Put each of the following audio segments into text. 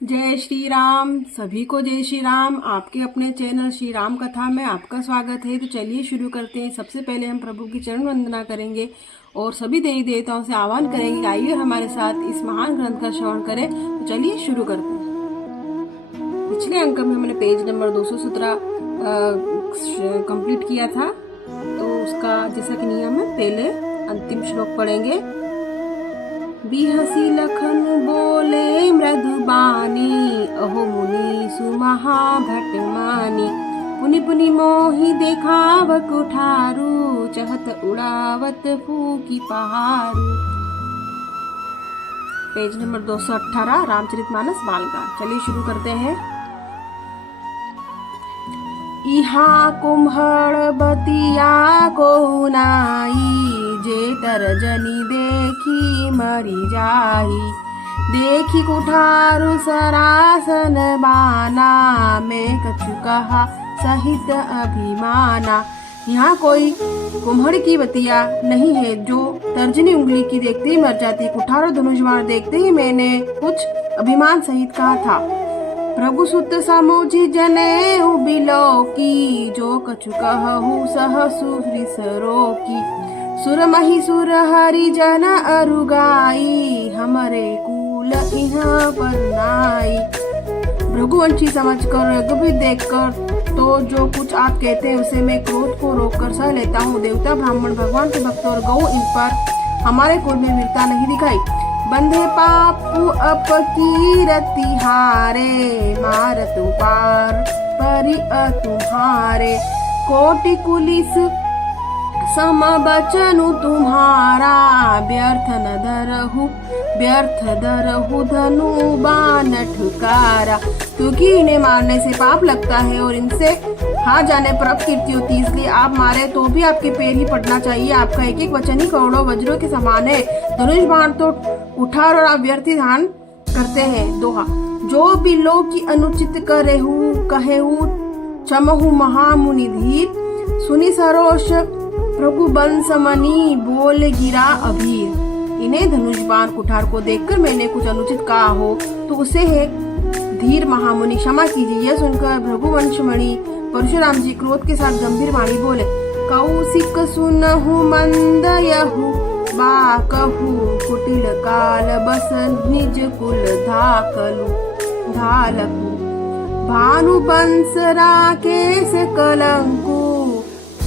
जय श्री राम। सभी को जय श्री राम। आपके अपने चैनल श्री राम कथा में आपका स्वागत है। तो चलिए शुरू करते हैं। सबसे पहले हम प्रभु की चरण वंदना करेंगे और सभी देवी देवताओं से आह्वान करेंगे कि आइए हमारे साथ इस महान ग्रंथ का श्रवण करें। तो चलिए शुरू करते हैं। पिछले अंक में हमने पेज नंबर 217 कंप्लीट किया था। तो उसका जैसा कि नियम है, पहले अंतिम श्लोक पढ़ेंगे। बिहसी लखन बोले मृदुबानी, अहो मुनि सुमहाभट मानी। पुनि पुनि मोहि देखाव कुठारू, चहत उड़ावत फूकी पहाड़ू। पेज नंबर 218 रामचरितमानस बालका। चलिए शुरू करते हैं। इहा कुम्हड़ बतिया को नाई, जे तरजनी देखी मरी जाही। देखी कुठारु सरासन बाना, मैं कछु कहा सहित अभिमाना। यहाँ कोई कुम्हड़ की बतिया नहीं है जो तर्जनी उंगली की देखते ही मर जाती। कुठार और धनुष देखते ही मैंने कुछ अभिमान सहित कहा था। प्रभु सुत समुझ जने बिलो की, जो कछु कहु सह सुरिसरो की। सुर मही सुर हरि जन अरुगाई, हमरे कूल इहाँ पर नाई। भृगुवंशी समझकर रघुवीर देखकर तो जो कुछ आप कहते हैं उसे मैं क्रोध को रोककर सह लेता हूँ। देवता ब्राह्मण भगवान के भक्त और गौ, इन पर हमारे कुल में वीरता नहीं दिखाई। बंधे पापु अपकीरति हारे, मारत पार परि तुम्हारे। कोटि कुलिस सम बचनु तुम्हारा, व्यर्थ धरहु धनु बाण ठुकारा। क्योंकि इन्हें मारने से पाप लगता है और इनसे हार जाने पर अपकीर्ति होती है, इसलिए आप मारे तो भी आपके पैर ही पड़ना चाहिए। आपका एक एक वचन ही करोड़ों वज्रों के समान है। धनुष बाण तो उठार और आप व्यर्थी ध्यान करते हैं। दोहा। जो भी लोग की अनुचित करेहु कहेहु, क्षमहु महामुनि धीर। सुनी सरोष प्रभु बंस मनी, बोल गिरा अभीर। इन्हें धनुष बाण कुठार को देखकर मैंने कुछ अनुचित कहा हो तो उसे है धीर महामुनि क्षमा कीजिए। यह सुनकर भृगुवंश मणि परशुराम जी क्रोध के साथ गंभीर वाणी बोले। कौशिक सुनहु मंद यहु, बाकहु कुटिल काल बस निज कुल धालकु। भानु बंस राकेश कलंकु,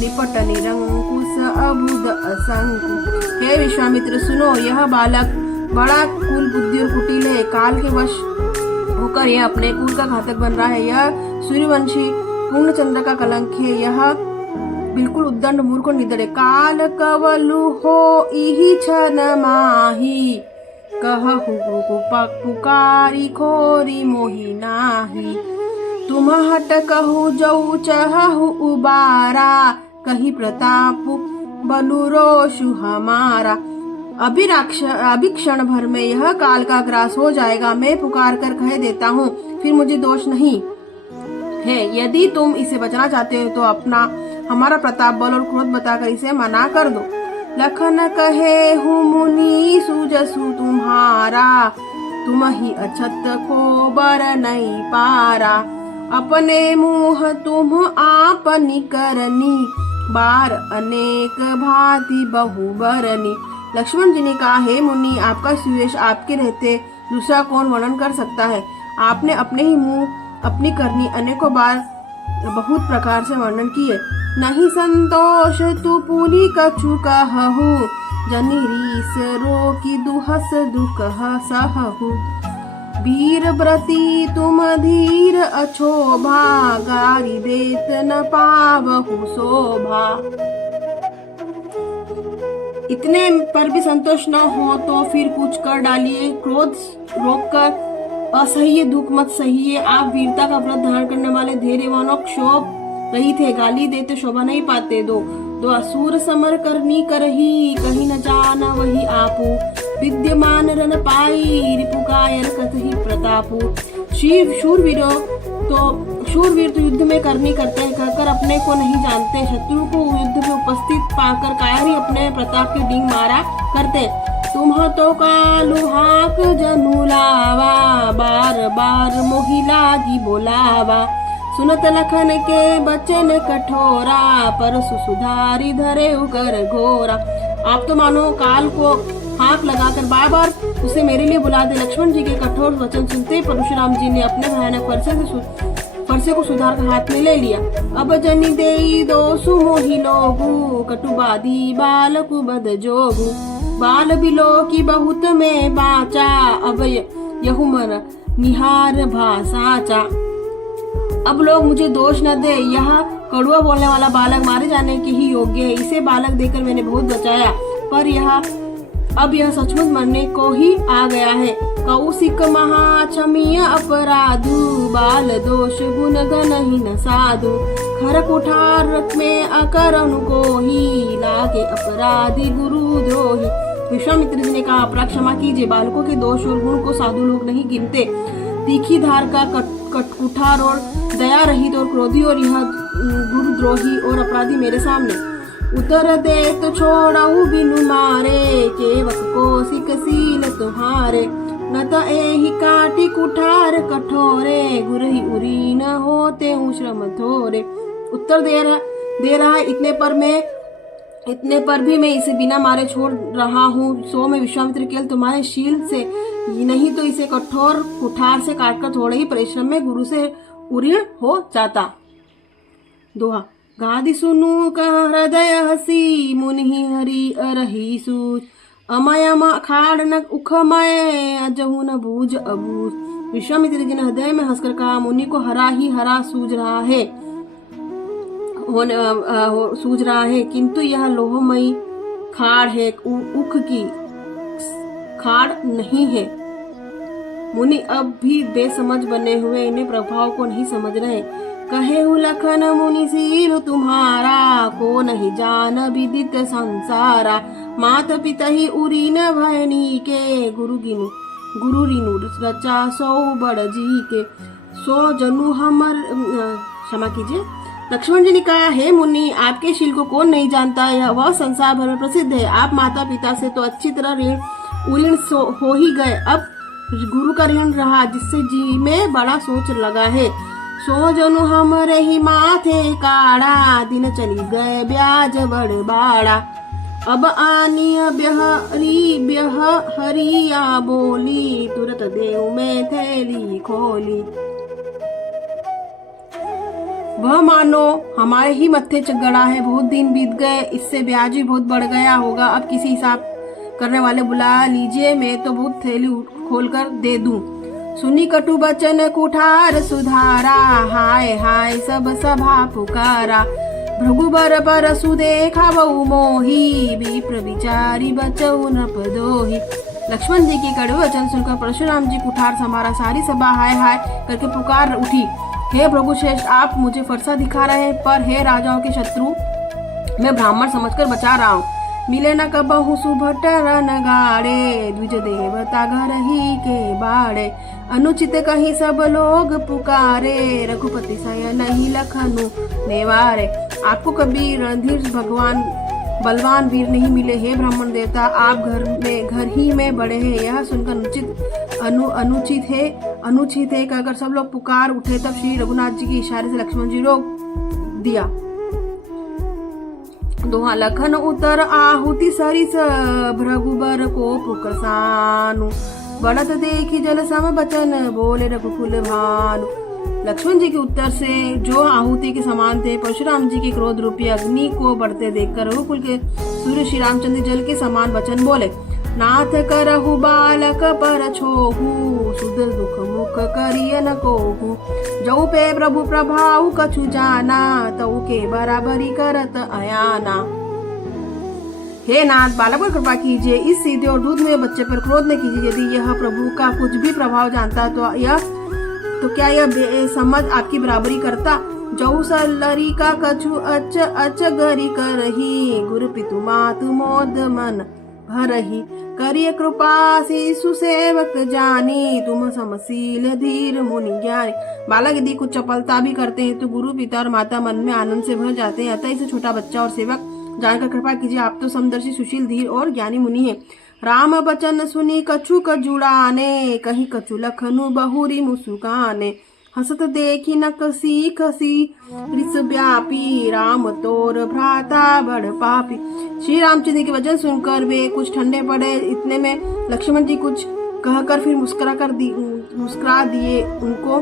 निपट निरंकुश अबुद असंकु। हे विश्वामित्र सुनो, यह बालक बड़ा कुल बुद्धि और कुटिल है। काल के वश होकर यह अपने कुल का घातक बन रहा है। यह सूर्यवंशी पूर्णचंद्र का कलंक है। यह बिल्कुल उद्दंड मूर्ख और निडर है। काल कवलु हो इहि छन माही, कहहु पुकारी खोरी मोहि नाही। तुम हट कहु जऊ चहु उबारा, कही प्रताप बलु रोषु हमारा। अभी क्षण भर में यह काल का ग्रास हो जाएगा। मैं पुकार कर कह देता हूँ, फिर मुझे दोष नहीं है। यदि तुम इसे बचना चाहते हो तो अपना हमारा प्रताप बल और क्रोध बताकर इसे मना कर दो। लखन कहे हूँ मुनि सुजसु तुम्हारा, तुम ही अछत को बर नहीं पारा। अपने मुँह तुम आपनी करनी, बार अनेक भांति बहुबरनी। लक्ष्मण जी ने कहा, हे मुनि, आपका सुयश आपके रहते दूसरा कौन वर्णन कर सकता है। आपने अपने ही मुंह अपनी करनी अनेकों बार बहुत प्रकार से वर्णन किए। नहीं संतोष तू पुनि कछु कहु, जनि रीस रोकी दुहस दुख सहु। वीर व्रती तुम धीर अछोभा, गारी देत न पावहु शोभा। इतने पर भी संतोष न हो तो फिर कुछ कर डालिए। क्रोध रोककर असह्य दुख मत सहिए। आप वीरता का व्रत धारण करने वाले धैर्यवानों क्षोभ रही थे, गाली देते शोभा नहीं पाते। दो असुर समर करनी करही, कहीं न जाना वही आपू। विद्यमान रन पाई, रिपुकायर कतहि प्रतापू। शूरवीर तो युद्ध में करनी करते हैं, कहकर अपने को नहीं जानते। शत्रु को युद्ध में उपस्थित पाकर कायर ही अपने प्रताप की डींग मारा करते। तुम तो कालु हाक जनु लावा, बार बार बार मोहिला की बोलावा। सुनत लखन के बचन कठोरा, परसु सुधारी धरे उकर घोरा। आप तो मानो काल को हाथ लगाकर बार बार उसे मेरे लिए बुला दे। लक्ष्मण जी के कठोर वचन सुनते ही परशुराम जी ने अपने भयानक फरसे को सुधार कर हाथ में ले लिया। अब जनि देई दोसु मोहि लोगु, कटुबादी बालकु बद जोगु। बाल बिलो की बहुत में बाचा, अब यहु मर निहार भासाचा। अब लोग मुझे दोष न दे, यह कड़ुआ बोलने वाला बालक मारे जाने के ही योग्य है। इसे बालक देकर मैंने बहुत बचाया, पर अब यह सचमुच मरने को ही आ गया है। कौशिक महाक्षमीय अपराधु, बाल दोष गुण गण ही न साधु। खर कुठार में अकरण को ही, लागे अपराधी गुरु द्रोही। विश्वामित्र जी ने कहा, अपराध क्षमा कीजिए, बालकों के दोष और गुण को साधु लोग नहीं गिनते। तीखी धार का कुठार और दया रहित और क्रोधी और यह गुरुद्रोही और अपराधी मेरे सामने। उतर दे तो छोड़ऊ बिनु मारे, केवक कौशिक सील तुम्हारे। न त एहि काटी कुठार कठोरे, गुरहि उरी न होते श्रम थोरे। उत्तर दे रहा है, इतने पर भी मैं इसे बिना मारे छोड़ रहा हूँ। सो मैं विश्वामित्र केवल तुम्हारे शील से, नहीं तो इसे कठोर कुठार से काटकर थोड़े ही परिश्रम में गुरु से उरीण हो जाता। दोहा। गादि सुनु का हृदय हसी, मुनि हरि अरही सूझ। अमयम खाड़न उखमय, अजहु न बूझ अबूझ। विश्वामित्र जी ने हृदय में हंसकर कहा, मुनि को हरा सूझ रहा है, किंतु यह लोहमयी खाड़ है, उख की खाड़ नहीं है। मुनि अब भी बेसमझ बने हुए इन्हें प्रभाव को नहीं समझ रहे। कहे लखन मुनि सील तुम्हारा, को नहीं जान विदित संसारा। मात पिता ही उरी न भयनी के, गुरु रिनु रचा सौ बड़ जी के। सो जनु हमर क्षमा कीजिए। लक्ष्मण जी ने कहा, हे मुनि, आपके शील को कौन नहीं जानता, यह वह संसार भर में प्रसिद्ध है। आप माता पिता से तो अच्छी तरह ऋण हो ही गए, अब गुरु का ऋण रहा, जिससे जी में बड़ा सोच लगा है। सो जनु हमरे ही माथे काड़ा, दिन चली गए ब्याज बड़ बाड़ा। अब आनिय ब्यह हरिया बोली, तुरत देव में थैली खोली। वह मानो हमारे ही मत्थे गड़ा है, बहुत दिन बीत गए, इससे ब्याज भी बहुत बढ़ गया होगा। अब किसी हिसाब करने वाले बुला लीजिए, मैं तो बहुत थैली खोलकर दे दूं। सुनी कटु बचन कुठार सुधारा, हाय हाय सब सभा पुकारा। भृगुबर परसु देखा बहु मोही, विप्र विचारी बचऊ न पदोही। लक्ष्मण जी के कड़वे वचन सुनकर परशुराम जी कुठार संभारा, सारी सभा हाय हाय करके पुकार उठी। हे प्रभु श्रेष्ठ, आप मुझे फरसा दिखा रहे हैं, पर हे राजाओं के शत्रु, मैं ब्राह्मण समझकर बचा रहा हूँ। मिले न कबहु सुभट रन गाड़े, द्विज देवता घर ही के बाड़े। अनुचित कहीं सब लोग पुकारे, रघुपति सय नहीं लखनु नेवारे। आपको कभी रणधीर भगवान बलवान वीर नहीं मिले। हे ब्राह्मण देवता, आप घर ही में बड़े हैं। यह सुनकर अनुचित है अगर सब लोग पुकार उठे, तब श्री रघुनाथ जी के इशारे से लक्ष्मण जी रोक दिया। दोहा। लखन उतर आहुति सरिस, भृगुबर को पुकसानु। बढ़त देखी जल सम बचन, बोले रघुकुल भानु। लक्ष्मण जी के उत्तर से जो आहुति के समान थे, परशुराम जी के क्रोध रूपी अग्नि को बढ़ते देखकर रघुकुल के सूर्य श्री रामचंद्र जल के समान वचन बोले। नाथ करहु बालक पर छोहु, सुध दुख मुख करिय न कोहु। जऊ पे प्रभु प्रभाव कछु जाना, तऊ के बराबरी करत अयाना। हे नाथ, बालक पर कृपा कीजिए, इस सीधे और दूध में बच्चे पर क्रोध न कीजिए। यदि यह प्रभु का कुछ भी प्रभाव जानता तो क्या यह समझ आपकी बराबरी करता। जऊ सलरी का कछु अच गरी करही, गुरु पितु मातु मोद मन भरही। करिय कृपा शिशु सेवक जानी, तुम समशील धीर मुनि ज्ञानी। बालक यदि कुछ चपलता भी करते हैं तो गुरु पिता और माता मन में आनंद से भर जाते हैं। अतः इसे छोटा बच्चा और सेवक जानकर कृपा कीजिए। आप तो समदर्शी सुशील धीर और ज्ञानी मुनि हैं। राम बचन सुनी कछुक जुड़ाने, कहीं कछु लखनु बहुरी मुसुकाने। हसत देखी नकसी खसी रिस व्यापी, राम तोर भ्राता बड़ पापी। श्री रामचंद्र के वचन सुनकर वे कुछ ठंडे पड़े। इतने में लक्ष्मण जी कुछ कहकर फिर मुस्कुरा दिए। उनको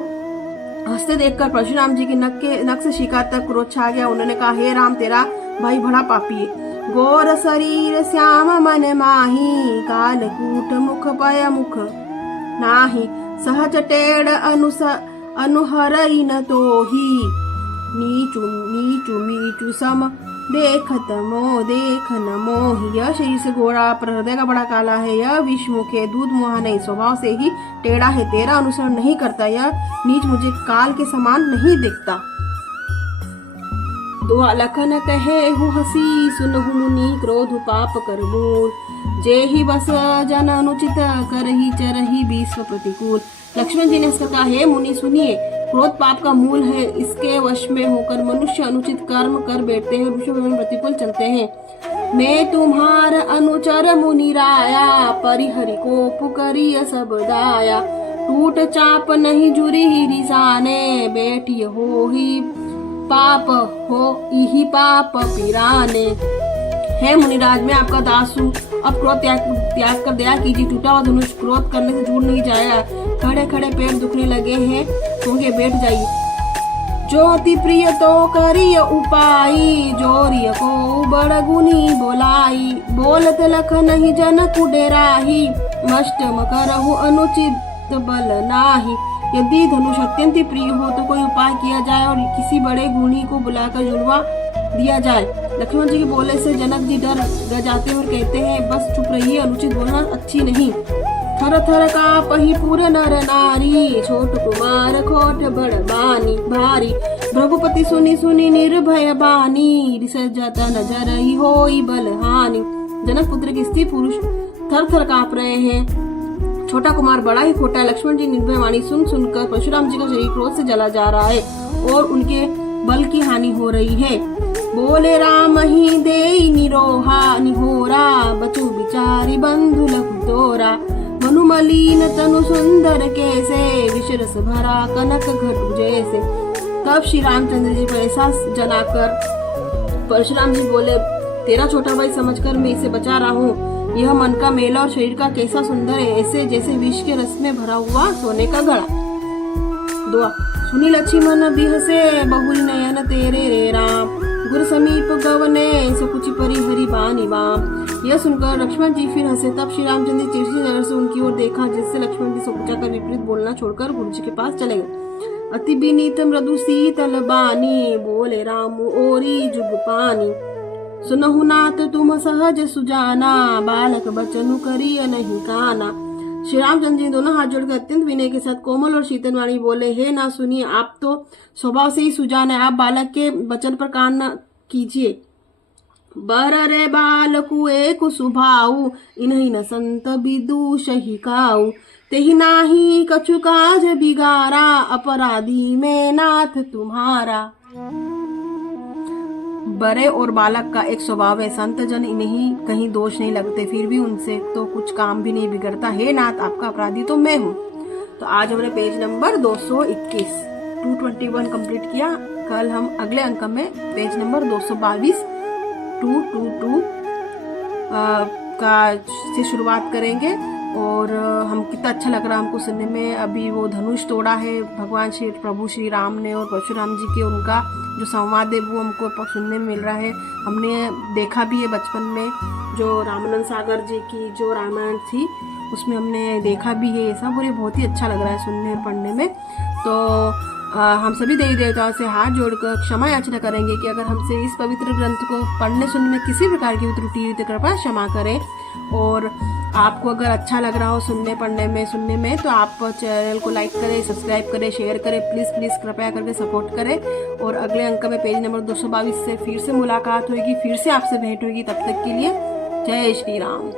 हंसते देखकर परशुराम जी की नक से शिकार तक क्रोध छा गया। उन्होंने कहा, हे राम, तेरा भाई बड़ा पापी है। गोर शरीर श्याम मन माही, कालकूट मुख पय मुख नाही। सहज टेढ़ अनुहरई न तोही, नीचु नीचु मीचु सम देखत देख न मोही। यह शरीर से घोड़ा पर हृदय का बड़ा काला है। यह विषमुख है, दूध मुहा नहीं, स्वभाव से ही टेढ़ा है, तेरा अनुसरण नहीं करता। यह नीच मुझे काल के समान नहीं दिखता। दो लखन कहे हूँ हसी, सुनहु मुनि क्रोध पाप कर मूल। जे ही बस जन अनुचित करही चरही विश्व प्रतिकूल। लक्ष्मण जी ने कहा, हे मुनि सुनिए, क्रोध पाप का मूल है। इसके वश में होकर मनुष्य अनुचित कर्म कर बैठते हैं, विश्व में प्रतिकूल चलते हैं। मैं तुम्हार अनुचर मुनि राया, परिहरि को पुकरिय सब दाया। टूट चाप नहीं जुरी ही रिसाने, बैठी हो ही पाप हो इही पाप पिराने। हे मुनिराज, मैं आपका दास हूँ, अब क्रोध त्याग कर दया कीजिए। टूटा हुआ धनुष क्रोध करने से दूर नहीं जाएगा। खड़े खड़े पैर दुखने लगे हैं, होंगे बैठ जाइए। जो अति प्रिय तो करिय उपाई, जोरिय को बड़ गुनी बोलाई। बोलत लख नहीं जनक डेराही, मष्टम करहु अनुचित बल नाही। यदि धनुष अत्यंत प्रिय हो तो कोई उपाय किया जाए और किसी बड़े गुणी को बुलाकर जुड़वा दिया जाए। लक्ष्मण जी के बोले से जनक जी डर जाते हैं और कहते हैं, बस चुप रहिए, अनुचित बोलना अच्छी नहीं। थर थर कापहि पुर नर नारी, छोट कुमार खोट बड़ बानी भारी। भृगुपति सुनी सुनी निर्भय बानी, रिसजत नजर ही होई बल हानि। जनक पुत्र की स्त्री पुरुष थर थर कांप रहे हैं। छोटा कुमार बड़ा ही खोटा। लक्ष्मण जी निर्भय वाणी सुन सुनकर परशुराम जी का शरीर क्रोध से जला जा रहा है और उनके बल की हानि हो रही है। बोले राम ही दे निरोहा निहोरा, बचु बिचारी बंधु लघु तोरा। मनु मलिन तनु सुंदर कैसे, विषरस भरा कनक घटु जैसे। तब श्री रामचंद्र जी को एहसास जलाकर परशुराम जी बोले, तेरा छोटा भाई समझकर मैं इसे बचा रहा हूँ। यह मन का मेला और शरीर का कैसा सुंदर है, ऐसे जैसे विष के रस में भरा हुआ सोने का घड़ा। दुआ सुनी लक्ष्मण बिहसे, बहुरी नयन तेरे रे राम। गुर समीप गवने सकुचि परि हरि बानी वाम। यह सुनकर लक्ष्मण जी फिर हंसे। तब श्री रामचंद्र जी तिरछी नजर से उनकी ओर देखा, जिससे लक्ष्मण जी सकुचा कर विपरीत बोलना छोड़कर गुरु जी के पास चले गए। अति विनीत मृदु शीतल बानी, बोले राम ओरी जुग पानी। सुनहु नाथ तुम सहज सुजाना, बालक बचनु करिय नहीं काना। श्री रामचंद्र जी दोनों हाथ जोड़कर अत्यंत विनय के साथ कोमल और शीतल वाणी बोले, हे ना सुनिए, आप तो स्वभाव से ही सुजान है, आप बालक के वचन पर कान न कीजिए। बर रे बालकु एक सुभाऊ, इन्हीं न संत विदुष ही काऊ। तेहि नाही कछु काज बिगारा, अपराधी में नाथ तुम्हारा। बड़े और बालक का एक स्वभाव है, संत जन इन्हें कहीं दोष नहीं लगते, फिर भी उनसे तो कुछ काम भी नहीं बिगड़ता। हे नाथ, आपका अपराधी तो मैं हूँ। तो आज हमने पेज नंबर 221 221 कंप्लीट किया। कल हम अगले अंक में पेज नंबर 222 222 का से शुरुआत करेंगे। और हम कितना अच्छा लग रहा है हमको सुनने में। अभी वो धनुष तोड़ा है भगवान श्री प्रभु श्री राम ने और परशुराम जी के, उनका जो संवाद है वो हमको सुनने में मिल रहा है। हमने देखा भी है बचपन में, जो रामानंद सागर जी की जो रामायण थी उसमें हमने देखा भी है ये सब, और ये बहुत ही अच्छा लग रहा है सुनने पढ़ने में। तो हम सभी देवी देवताओं से हाथ जोड़कर क्षमा याचना करेंगे कि अगर हमसे इस पवित्र ग्रंथ को पढ़ने सुनने में किसी प्रकार की त्रुटि हुई तो कृपया क्षमा करें। और आपको अगर अच्छा लग रहा हो सुनने में तो आप चैनल को लाइक करें, सब्सक्राइब करें, शेयर करें, प्लीज़ कृपया करके सपोर्ट करें। और अगले अंक में पेज नंबर 222 से फिर से मुलाकात होगी, फिर से आपसे भेंट होगी। तब तक के लिए जय श्री राम।